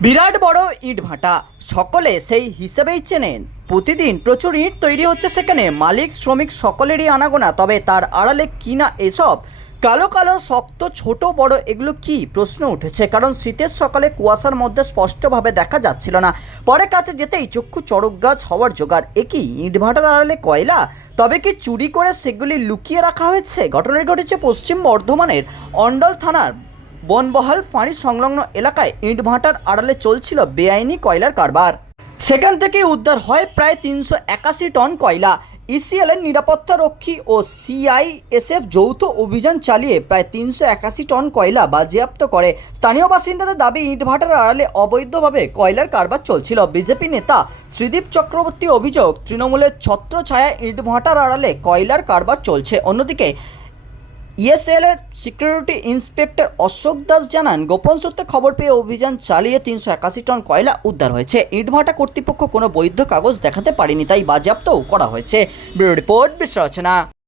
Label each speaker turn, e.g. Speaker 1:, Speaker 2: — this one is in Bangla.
Speaker 1: বিরাট বড় ইট ভাটা। সকলে সেই হিসেবেই চেনেন। প্রতিদিন প্রচুর ইট তৈরি হচ্ছে সেখানে। মালিক, শ্রমিক সকলেরই আনাগোনা, তবে তার আড়ালে কিনা এসব কালো কালো, শক্ত, ছোট, বড়, এগুলো কি প্রশ্ন উঠেছে? কারণ শীতের সকালে কুয়াশার মধ্যে স্পষ্টভাবে দেখা যাচ্ছিল না। পরে কাছে যেতেই চক্ষু চড়ক গাছ হওয়ার জোগাড়। একই ইটভাটার আড়ালে কয়লা? তবে কি চুরি করে সেগুলি লুকিয়ে রাখা হয়েছে? ঘটনাটি ঘটেছে পশ্চিম বর্ধমানের অন্ডল থানার বনবহাল ফাঁড়ি সংলগ্ন এলাকায় ইটভাটার আড়ালে চলছিল বেআইনি কয়লার কারবার। সেখান থেকে উদ্ধার হয় প্রায় তিনশো একাশি টন কয়লা। ইসিএল এর নিরাপত্তা রক্ষী ও সিআইএসএফ যৌথ অভিযান চালিয়ে প্রায় তিনশো একাশি টন কয়লা বাজেয়াপ্ত করে। স্থানীয় বাসিন্দাদের দাবি, ইটভাটার আড়ালে অবৈধভাবে কয়লার কারবার চলছিল। বিজেপি নেতা শ্রীদীপ চক্রবর্তী অভিযোগ, তৃণমূলের ছত্রছায়া ইটভাটার আড়ালে কয়লার কারবার চলছে। অন্যদিকে ইএসএল এর সিকিউরিটি ইন্সপেক্টর অশোক দাস জানান, গোপন সূত্রে খবর পেয়ে অভিযান চালিয়ে তিনশো একাশি টন কয়লা উদ্ধার হয়েছে। ইটভাটা কর্তৃপক্ষ কোনো বৈধ কাগজ দেখাতে পারেনি, তাই বাজেয়াপ্তও করা হয়েছে। Bureau report বিশ্লেষণা